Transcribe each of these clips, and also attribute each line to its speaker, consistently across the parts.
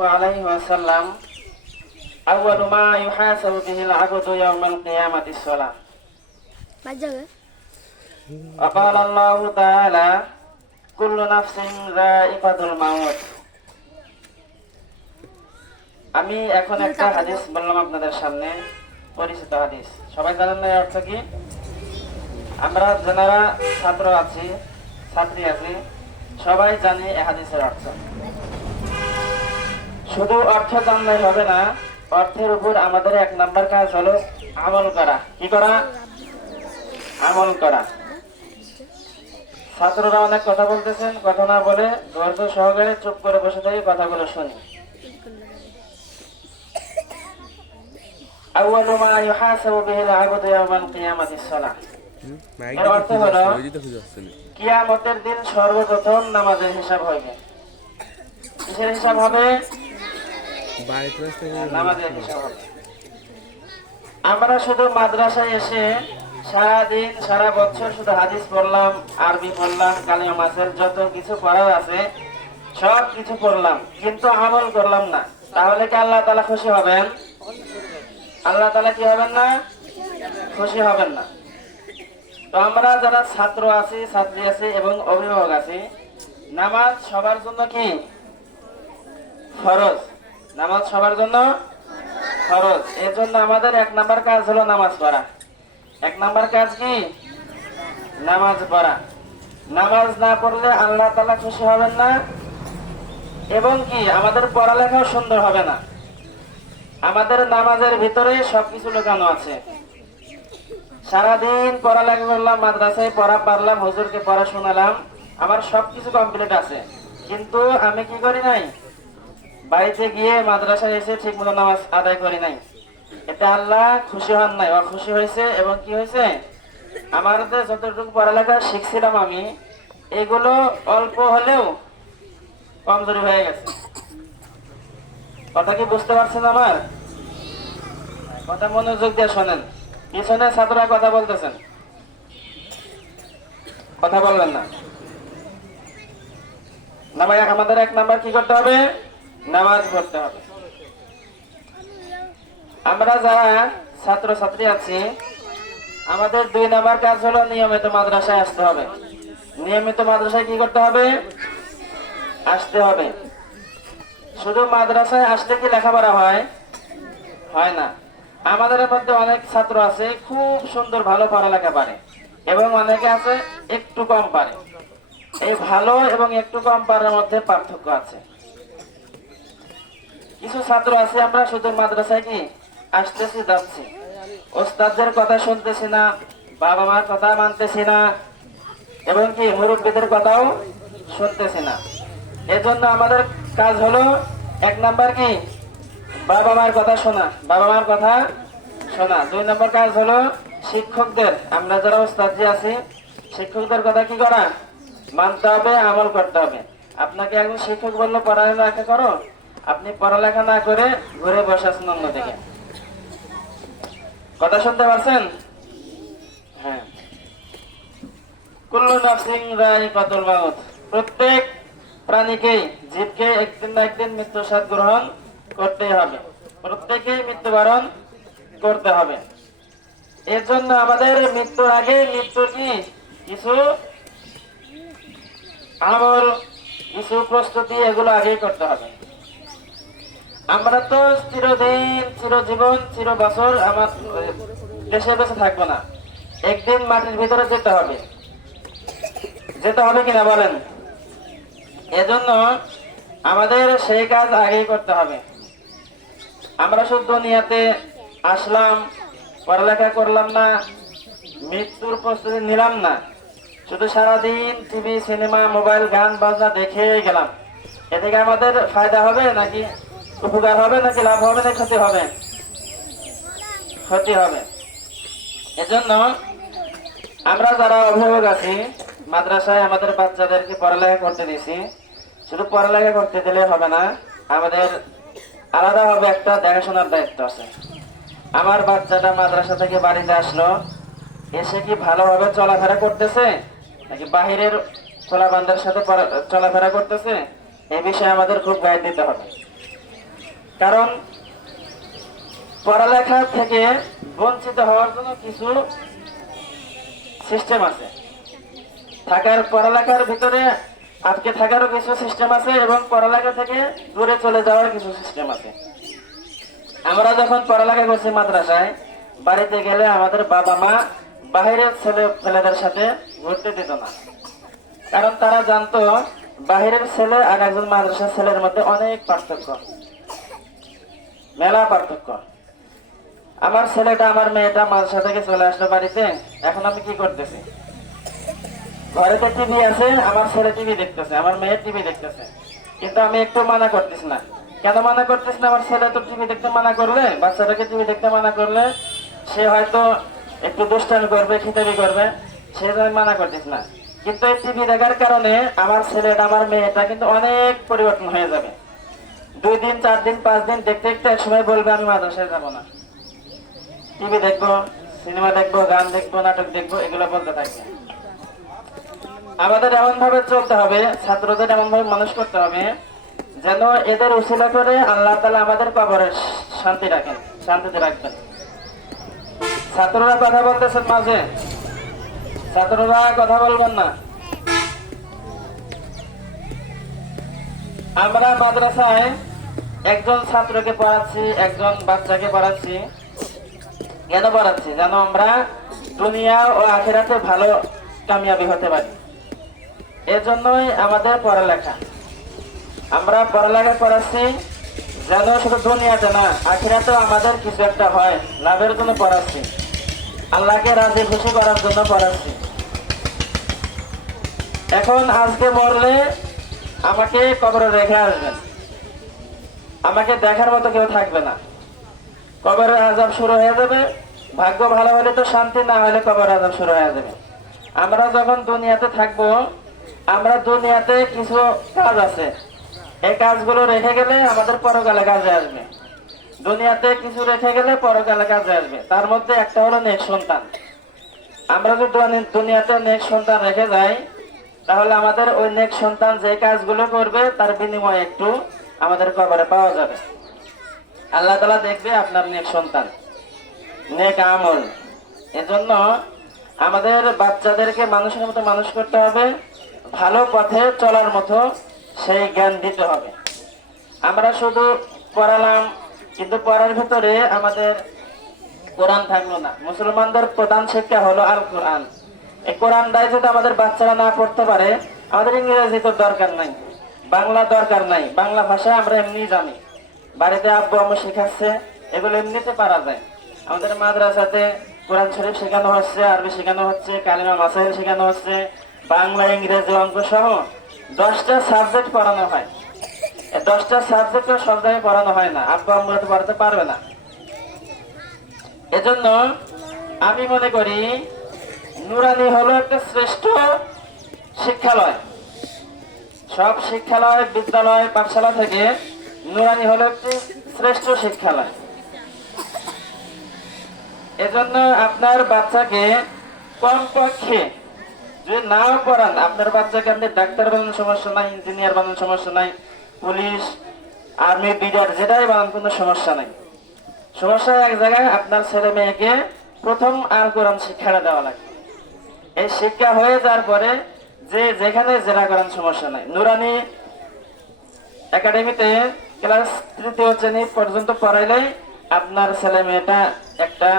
Speaker 1: عليه وسلم أول ما يحاسب به العبد يوم القيامة الصلاة
Speaker 2: বাদ যাবে
Speaker 1: وقال الله تعالى كل نفس ذائقة الموت আমি এখন একটা হাদিস বললাম আপনাদের সামনে পরিচিত হাদিস সবাই জানেন না এর অর্থ কি আমরা যারা ছাত্র আছি ছাত্রী আছি সবাই জানি এ হাদিসের অর্থ শুধু অর্থ জানলেই হবে না অর্থের উপর আমাদের এক নাম্বার কাজ হলো আমল করা কি করা আমল করা ছাত্ররা অনেক কথা বলতেছেন কথা না বলে ধৈর্য সহকারে চুপ করে বসে থেকে কথাগুলো শুনি أول ما يحاسب به العبد يوم القيامة الصلاة এর অর্থ হলো কিয়ামতের দিন সর্বপ্রথম নামাজের হিসাব হইবে কিসের হিসাব হবে নামাজের হিসাব হবে আমরা শুধু মাদ্রাসায় এসে সারা দিন সারা বছর শুধু হাদিস পড়লাম, আরবি পড়লাম, কালিমা মাসের যত কিছু পড়ার আছে, সব কিছু পড়লাম, কিন্তু আমল করলাম না। তাহলে কি আল্লাহ তালা খুশি হবেন? আল্লাহ তালা কি হবেন না? খুশি হবেন না। তো আমরা যারা ছাত্র আছি, ছাত্রী আছি এবং অভিভাবক আছি, নামাজ সবার জন্য কি? ফরজ। নামাজ সবার জন্য ফরজ। এর জন্য আমাদের এক নাম্বার কাজ হলো নামাজ পড়া। এক নাম্বার কাজ কি? নামাজ পড়া। নামাজ না পড়লে আল্লাহ তালা খুশি হবেন না এবং কি? আমাদের পড়ালেখাও সুন্দর হবে না। আমাদের নামাজের ভিতরে সবকিছু লুকানো আছে। সারাদিন পড়ালেখা করলাম, মাদ্রাসায় পড়া পারলাম, হুজুরকে পড়া শোনালাম, আমার সবকিছু কমপ্লিট আছে। কিন্তু আমি কি করি নাই? বাড়িতে গিয়ে মাদ্রাসায় এসে ঠিক মতো নামাজ আদায় করি নাই। এতে আল্লাহ খুশি হন নাই, অখুশি হয়েছে এবং কি হয়েছে? আমার যতটুকু পড়ালেখা শিখছিলাম আমি, এগুলো অল্প হলেও কমজোরি হয়ে গেছে। কথা কি বুঝতে পারছেন আমার? কথা মনোযোগ দিয়ে শোনেন। পিছনে ছাত্ররা কথা বলতেছেন। কথা বলবেন না। আমাদের এক নাম্বার কি করতে হবে? নামাজ পড়তে হবে। আমরা যারা ছাত্র ছাত্রী আছি, আমাদের দুই নাম্বার কাজ হলো নিয়মিত মাদ্রাসায় আসতে হবে। নিয়মিত মাদ্রাসায় কি করতে হবে? আসতে হবে। শুধু মাদ্রাসায় আসলে কি লেখাপড়া হয়? হয় না। আমাদের মধ্যে অনেক ছাত্র আছে, খুব সুন্দর ভালো পড়ালেখা পারে এবং অনেকে আছে একটু কম পারে। এই ভালো এবং একটু কম পারার মধ্যে পার্থক্য আছে। কিছু ছাত্র আছে আমরা শুধু মাদ্রাসায় কি আসতেছি, যাচ্ছি। ওস্তাদের কথা শুনতেছি না বাবা মার কথা মানতেছি না, এবং কি মুরব্বীদের কথাও শুনতেছি না। এজন্য আমাদের কাজ হলো এক নাম্বার কি? বাবা মার কথা শোনা বাবা মার কথা শোনা। দুই নম্বর কাজ হলো শিক্ষকদের, আমরা যারা ওস্তাদজি আছি, শিক্ষকদের কথা কি করা? মানতে হবে, আমল করতে হবে। আপনাকে একজন শিক্ষক বলল, পড়ালেখা করো আপনি পড়ালেখা না করে ঘুরে বসে আছেন অন্যদিকে কথা শুনতে পারছেন? হ্যাঁ। প্রত্যেক জীবকে একদিন না একদিন গ্রহণ হবে। মৃত্যুবরণ করতে হবে। এর জন্য আমাদের মৃত্যুর আগে মৃত্যুর কি কিছু আমল, কিছু প্রস্তুতি এগুলো আগেই করতে হবে। আমরা তো চিরদিন, চিরজীবন চির বছর আমার দেশে বেঁচে থাকব না। একদিন মাটির ভিতরে যেতে হবে। যেতে হবে কিনা বলেন? এজন্য আমাদের সেই কাজ আগেই করতে হবে। আমরা শুধু দুনিয়াতে আসলাম, পড়ালেখা করলাম না, মৃত্যুর প্রস্তুতি নিলাম না। শুধু সারাদিন টিভি, সিনেমা, মোবাইল, গান বাজনা দেখে গেলাম। এদিকে আমাদের ফায়দা হবে নাকি? উপকার হবে নাকি লাভ হবে না ক্ষতি হবে? ক্ষতি হবে। এজন্য আমরা যারা অভিভাবক আছি, মাদ্রাসায় আমাদের বাচ্চাদেরকে পড়ালেখা করতে দিছি। শুধু পড়ালেখা করতে দিলে হবে না, আমাদের আলাদাভাবে একটা দেখাশোনার দায়িত্ব আছে। আমার বাচ্চাটা মাদ্রাসা থেকে বাড়িতে আসলো, এসে কি ভালোভাবে চলাফেরা করতেছে? নাকি বাহিরের খোলা বান্ধার সাথে চলাফেরা করতেছে? এ বিষয়ে আমাদের খুব গাইড দিতে হবে। কারণ পড়ালেখা থেকে বঞ্চিত হওয়ার জন্য কিছু সিস্টেম আছে। থাকার পড়ালেখার ভিতরে আটকে থাকারও কিছু সিস্টেম আছে এবং পড়ালেখা থেকে দূরে চলে যাওয়ার কিছু সিস্টেম আছে। আমরা যখন পড়ালেখা করছি মাদ্রাসায়, বাড়িতে গেলে আমাদের বাবা মা বাহিরের ছেলে ছেলেদের সাথে ঘুরতে দিত না। কারণ তারা জানতো বাহিরের ছেলে আর একজন মাদ্রাসার ছেলের মধ্যে অনেক পার্থক্য। মেলা পার্থক্য। আমার ছেলেটা, আমার মেয়েটা মাদ্রাসা থেকে চলে আসলো বাড়িতে। এখন আমি কি করতেছি? ঘরে তো টিভি আছে, আমার ছেলে টিভি দেখতেছে, আমার মেয়ে টিভি দেখতেছে। কিন্তু আমি একটু মানা করতেছি না। কেন মানা করতেছি না? আমার ছেলে তো টিভি দেখতে মানা করলে, বাচ্চাটাকে টিভি দেখতে মানা করলে, সে হয়তো একটু দুষ্টামি করবে খিতাবি করবে, সে আমি মানা করতেছি না। কিন্তু এই টিভি দেখার কারণে আমার ছেলেটা, আমার মেয়েটা কিন্তু অনেক পরিবর্তন হয়ে যাবে। দুই দিন, চার দিন, পাঁচ দিন দেখতে দেখতে এক সময় বলবে, আমি মাদ্রাসায় যাব না। টিভি দেখব, সিনেমা দেখব, গান দেখব, নাটক দেখব, এগুলো বলতে থাকবে। আমাদের এমন ভাবে চলতে হবে, ছাত্রদের এমন ভাবে মানুষ করতে হবে, যেন এদের উশিলা করে আল্লাহ তালা আমাদের কবরে শান্তি রাখেন, শান্তিতে রাখবেন। ছাত্ররা কথা বলতেছেন মাঝে। ছাত্ররা কথা বলবেন না। আমরা মাদ্রাসায় একজন ছাত্রকে পড়াচ্ছি, একজন বাচ্চাকে পড়াচ্ছি। কেন পড়াচ্ছি? যেন আমরা দুনিয়া ও আখেরাতে ভালো, কামিয়াবি হতে পারি। এজন্যই আমাদের পড়ালেখা। আমরা পড়ালেখা করাচ্ছি যেন শুধু দুনিয়াতে না, আখিরাতেও আমাদের কিছু একটা হয়, লাভের জন্য পড়াচ্ছি। আল্লাহকে রাজি খুশি করার জন্য পড়াচ্ছি। এখন আজকে মরলে আমাকে কবরে রেখে আসবেন। আমাকে দেখার মতো কেউ থাকবে না। কবরের আজাব শুরু হয়ে যাবে। ভাগ্য ভালো হলে তো শান্তি, না হলে কবরের আজাব শুরু হয়ে যাবে। আমরা যখন দুনিয়াতে থাকব, আমরা দুনিয়াতে কিছু কাজ আছে। এই কাজগুলো রেখে গেলে আমাদের পরকালে কাজে আসবে। দুনিয়াতে কিছু রেখে গেলে পরকালে কাজে আসবে। তার মধ্যে একটা হলো নেক সন্তান। আমরা যদি দুনিয়াতে নেক সন্তান রেখে যাই তাহলে আমাদের ওই নেক সন্তান যে কাজগুলো করবে, তার বিনিময়ে একটু আমাদের কবরে পাওয়া যাবে। আল্লাহ তালা দেখবে আপনার নেক সন্তান। নেক আমল। এজন্য আমাদের বাচ্চাদেরকে মানুষের মতো মানুষ করতে হবে, ভালো পথে চলার মতো সেই জ্ঞান দিতে হবে। আমরা শুধু পড়ালাম, কিন্তু পড়ার ভিতরে আমাদের কোরআন থাকল না। মুসলমানদের প্রধান শিক্ষা হলো আল কোরআন কোরআনটাই যদি আমাদের বাচ্চারা না পড়তে পারে, আমাদের ইংরেজি তো দরকার নাই, বাংলা দরকার নাই, বাংলা ভাষা আমরা এমনি জানি। বাড়িতে আব্বু আম্মু শেখাচ্ছে, এগুলো এমনিতে পারা যায়। আমাদের মাদ্রাসাতে কোরআন শরীফ শেখানো হচ্ছে, আরবি শেখানো হচ্ছে, কালিমা মাসাইল শেখানো হচ্ছে, বাংলা, ইংরেজি অঙ্ক সহ দশটা সাবজেক্ট পড়ানো হয়। দশটা সাবজেক্ট সব জায়গায় পড়ানো হয় না, আব্বু আম্মুরা তো পড়াতে পারবে না। এজন্য আমি মনে করি নুরানি হলো একটা শ্রেষ্ঠ শিক্ষালয়। সব শিক্ষালয়, বিদ্যালয়, পাঠশালা থেকে নুরানি হলো একটি শ্রেষ্ঠ শিক্ষালয়। এজন্য আপনার বাচ্চাকে কমপক্ষে যদি নাও পড়ান, আপনার বাচ্চাকে আপনি ডাক্তার বানানোর সমস্যা নাই, ইঞ্জিনিয়ার বানানোর সমস্যা নাই, পুলিশ, আর্মি, বিডার, যেটাই বানান, কোনো সমস্যা নাই। সমস্যা এক জায়গায় আপনার ছেলে মেয়েকে প্রথম আল কোরআন শিক্ষাটা দেওয়া লাগবে। এই শিক্ষা হয়ে যাওয়ার পরে যে যেখানে জেলা করেন সমস্যা নাই। নুরানি একাডেমিতে ক্লাস তৃতীয় শ্রেণি পর্যন্ত পড়াইলে আপনার ছেলে মেয়েটা একটা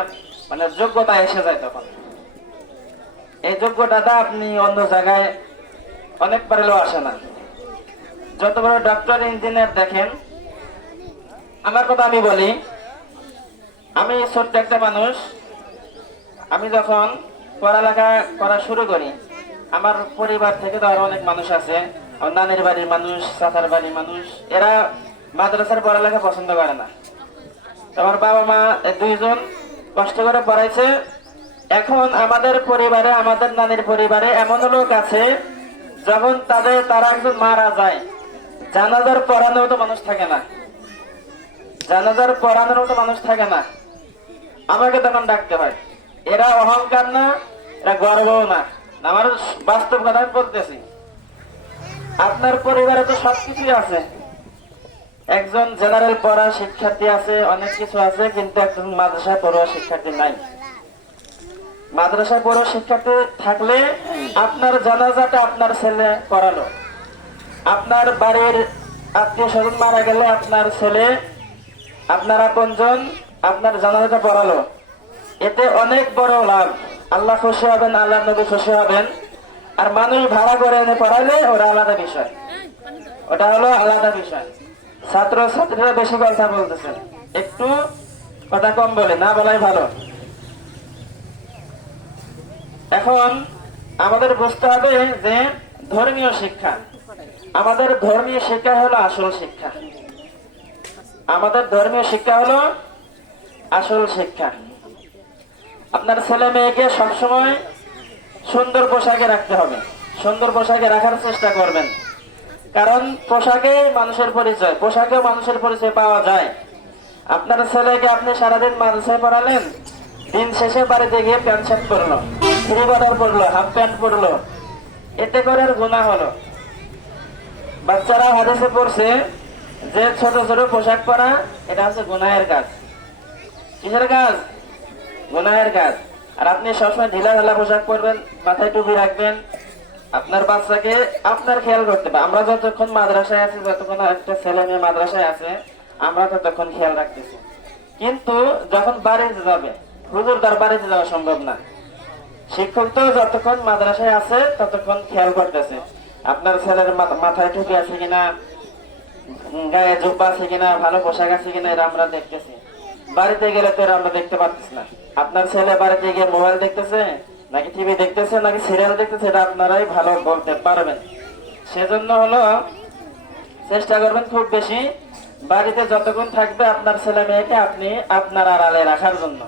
Speaker 1: মানে যোগ্যতা এসে যায় তখন। এই যোগ্যতাটা আপনি অন্য জায়গায় অনেক পারেলেও আসে না। যত বড় ডক্টর ইঞ্জিনিয়ার দেখেন, আমার কথা আমি বলি, আমি ছোট্ট একটা মানুষ, আমি যখন পড়ালেখা করা শুরু করি। আমার পরিবার থেকে তো আরও অনেক মানুষ আছে। নানির বাড়ির মানুষ, চাচার বাড়ির মানুষ, এরা মাদ্রাসার পড়ালেখা পছন্দ করে না। তো আমার বাবা মা দুইজন কষ্ট করে পড়াইছে। এখন আমাদের পরিবারে, আমাদের নানির পরিবারে এমন লোক আছে, যখন তাদের, তারা একজন মারা যায়, জানাজার পড়ানোর তো মানুষ থাকে না। জানাজার পড়ানোর মতো মানুষ থাকে না। আমাকে তখন ডাকতে হয়। এরা অহংকার না এরা গর্বও না আমার বাস্তব কথা বলতেছি। আপনার পরিবারে তো সবকিছুই আছে। একজন জেনারেল পড়া শিক্ষার্থী আছে, অনেক কিছু আছে, কিন্তু একজন মাদ্রাসায় পড়ুয়া শিক্ষার্থী নাই। মাদ্রাসায় পড়ুয়া শিক্ষার্থী থাকলে আপনার জানাজাটা আপনার ছেলে পড়ালো আপনার বাড়ির আত্মীয় স্বজন মারা গেলে আপনার ছেলে, আপনার আপনজন আপনার জানাজাটা পড়ালো। এতে অনেক বড় লাভ। আল্লাহ খুশি হবেন, আল্লাহ নবী খুশি হবেন। আর মানুষ ভাড়া করে এনে পড়ালে ওরা আলাদা বিষয়। ওটা হলো আলাদা বিষয়। ছাত্র ছাত্রীরা বেশি কথা বলতেছেন একটু কথা কম বলে, না বলাই ভালো। এখন আমাদের বুঝতে হবে যে ধর্মীয় শিক্ষা, আমাদের ধর্মীয় শিক্ষা হলো আসল শিক্ষা। আমাদের ধর্মীয় শিক্ষা হলো আসল শিক্ষা। আপনার ছেলে মেয়েকে সবসময় সুন্দর পোশাকে রাখতে হবে। সুন্দর পোশাকে রাখার চেষ্টা করবেন। কারণ পোশাকে মানুষের পরিচয় পোশাকে মানুষের পরিচয় পাওয়া যায়। আপনার ছেলেকে আপনি সারাদিন মাদ্রাসায় পড়ালেন, দিন শেষে বাড়িতে গিয়ে প্যান্ট শার্ট পরলো থ্রি বাটার পরলো, হাফ প্যান্ট পরলো। এতে করে আর গুণা হলো। বাচ্চারা হাদিসে পড়ছে যে ছোট ছোট পোশাক পরা, এটা হচ্ছে গুনাহের কাজ। কিসের কাজ? গুনাহের কাজ আর আপনি সবসময় ঢিলা ঢালা পোশাক পরবেন, মাথায় টুপি রাখবেন। আপনার বাচ্চাকে আপনার খেয়াল করতে হবে। আমরা যতক্ষণ মাদ্রাসায় আছি, যতক্ষণ একটা ছেলে মেয়ে মাদ্রাসায় আছে, আমরা ততক্ষণ খেয়াল রাখতেছি। কিন্তু যখন বাড়িতে যাবে, হুজুর তার বাড়িতে যাওয়া সম্ভব না। শিক্ষক তো যতক্ষণ মাদ্রাসায় আছে, ততক্ষণ খেয়াল করতেছে। আপনার ছেলের মাথায় টুপি আছে কিনা গায়ে জুব্বা আছে কিনা, ভালো পোশাক আছে কিনা এটা আমরা দেখতেছি। বাড়িতে গেলে তো আমরা দেখতে পাচ্ছি না। আপনার ছেলে বাড়িতে গিয়ে মোবাইল দেখতেছে, নাকি টিভি দেখতেছে, নাকি সিরিয়াল দেখতেছে, এটা আপনারাই ভালো বলতে পারবেন। সেজন্য হলো চেষ্টা করবেন খুব বেশি। বাড়িতে যতক্ষণ থাকবে আপনার ছেলে মেয়েকে আপনি আপনার আড়ালে রাখার জন্য।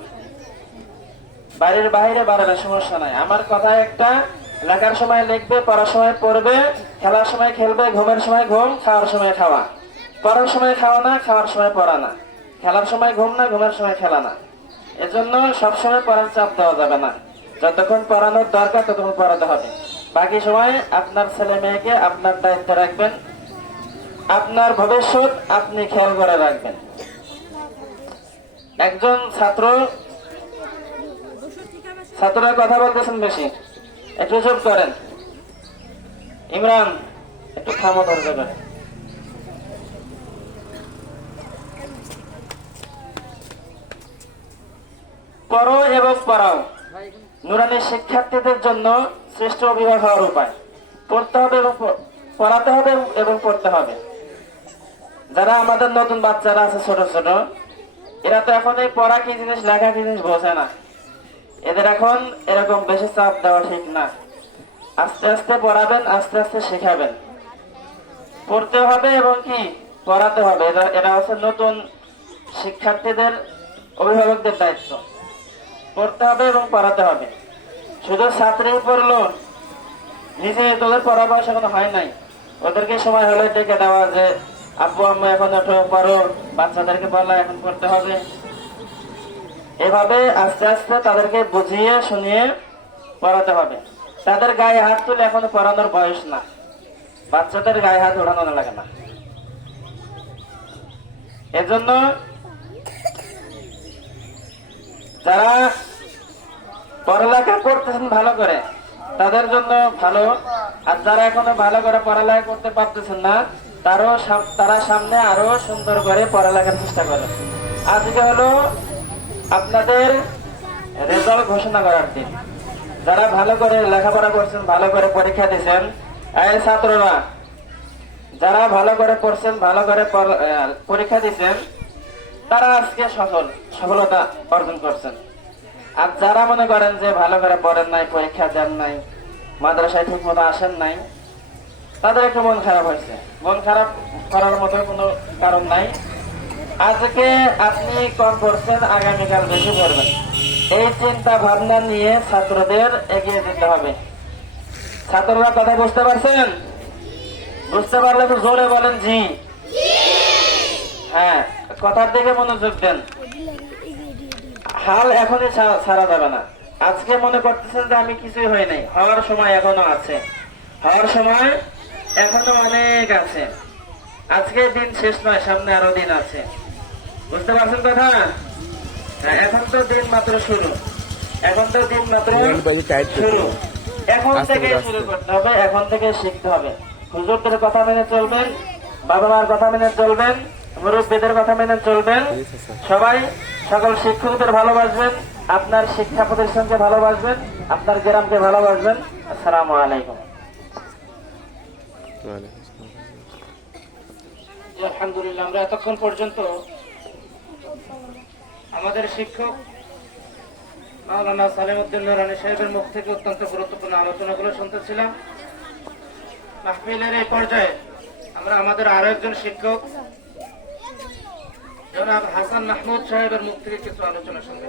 Speaker 1: বাড়ির বাইরে বাড়ালে সমস্যা নাই। আমার কথা একটা, লেখার সময় লিখবে, পড়ার সময় পড়বে, খেলার সময় খেলবে, ঘুমের সময় ঘুম, খাওয়ার সময় খাওয়া। পড়ার সময় খাওয়া না, খাওয়ার সময় পড়া না। খেলার সময় ঘুম না, ঘুমের সময় খেলা না। এজন্য সবসময় পড়ার চাপ দেওয়া যাবে না। যতক্ষণ পড়ানোর দরকার, ততক্ষণ পড়াতে হবে। বাকি সময় আপনার ছেলে মেয়েকে আপনার দায়িত্ব রাখবেন। আপনার ভবিষ্যৎ আপনি খেয়াল করে রাখবেন। একজন ছাত্র, ছাত্ররা কথা বলতেছেন বেশি। একটু চুপ করেন। ইমরান, একটু থামো ধরতে পারে পড়ো এবং পড়াও। নুরানি শিক্ষার্থীদের জন্য শ্রেষ্ঠ অভিভাবক হওয়ার উপায়। পড়তে হবে এবং পড়াতে হবে এবং পড়তে হবে। যারা আমাদের নতুন বাচ্চারা আছে, ছোট ছোট, এরা তো এখন এই পড়া কি জিনিস, লেখা কি জিনিস বোঝে না। এদের এখন এরকম বেশি চাপ দেওয়া ঠিক না। আস্তে আস্তে পড়াবেন, আস্তে আস্তে শেখাবেন। পড়তে হবে এবং কি? পড়াতে হবে। এরা হচ্ছে নতুন শিক্ষার্থীদের অভিভাবকদের দায়িত্ব। পড়তে হবে এবং পড়াতে হবে। শুধু ছাত্রী পড়ল, নিজে তোদের বয়স এখন হয় নাই। ওদেরকে সময় হলে ডেকে দেওয়া যে, আব্বু, আম্মু, এখন ওঠো, পড়ো, বাচ্চাদেরকে বলা এখন পড়তে হবে। এভাবে আস্তে আস্তে তাদেরকে বুঝিয়ে, শুনিয়ে পড়াতে হবে। তাদের গায়ে হাত তুলে এখন পড়ানোর বয়স না। বাচ্চাদের গায়ে হাত ওঠানো লাগে না। এজন্য যারা পড়ালেখা করতেছেন ভালো করে, তাদের জন্য ভালো। আর যারা এখনও ভালো করে পড়ালেখা করতে পারতেছেন না, তারও তারা সামনে আরও সুন্দর করে পড়ালেখার চেষ্টা করে। আজকে হলো আপনাদের রেজাল্ট ঘোষণা করার দিন। যারা ভালো করে লেখাপড়া করছেন, ভালো করে পরীক্ষা দিয়েছেন, এই ছাত্ররা, যারা ভালো করে পড়ছেন, ভালো করে পরীক্ষা দিয়েছেন তারা আজকে সফল সফলতা অর্জন করছেন। আর যারা মনে করেন যে ভালো করে পড়েন নাই পরীক্ষা দেন নাই মাদ্রাসায় ঠিক মতো আসেন নাই তাদের একটু মন খারাপ হয়েছে। মন খারাপ করার মতো কোনো কারণ নাই। আজকে আপনি কম করছেন আগামীকাল বেশি পড়বেন। এই চিন্তা ভাবনা নিয়ে ছাত্রদের এগিয়ে যেতে হবে। ছাত্ররা কথা বুঝতে পারছেন? বুঝতে পারলে তো জোরে বলেন জি। হ্যাঁ কথার দিকে মনোযোগ দেন। হাল এখনই ছাড়া যাবে না। আজকে মনে করতেছেন যে আমি কিছুই হই নাই। হওয়ার সময় এখনও আছে। হওয়ার সময় এখনও অনেক আছে। আজকে দিন শেষ নয় সামনে আরও দিন আছে। বুঝতে পারছেন কথা? হ্যাঁ, এখন তো দিন মাত্র শুরু। এখন তো দিন মাত্র শুরু। এখন থেকে শুরু করতে হবে এখন থেকে শিখতে হবে। হুজুরদের কথা মেনে চলবেন বাবা মার কথা মেনে চলবেন। মুরব্বীদের কথা মেনে চলবেন। সবাই সকল শিক্ষকদের ভালোবাসবেন আপনার শিক্ষা প্রতিষ্ঠানকে ভালোবাসবেন আপনার গ্রামকে ভালোবাসবেন। আসসালামু আলাইকুম। আলহামদুলিল্লাহ আমরা এতক্ষণ পর্যন্ত আমাদের শিক্ষক মাওলানা সালেমউদ্দিন নুরানি সাহেবের মুখ থেকে অত্যন্ত গুরুত্বপূর্ণ আলোচনাগুলো শুনতেছিলাম। মাহফিলের এই পর্যায়ে আমরা আমাদের আরও একজন শিক্ষক জনাব হাসান মাহমুদ সাহেবের মুখ থেকে কিছু আলোচনা শুনব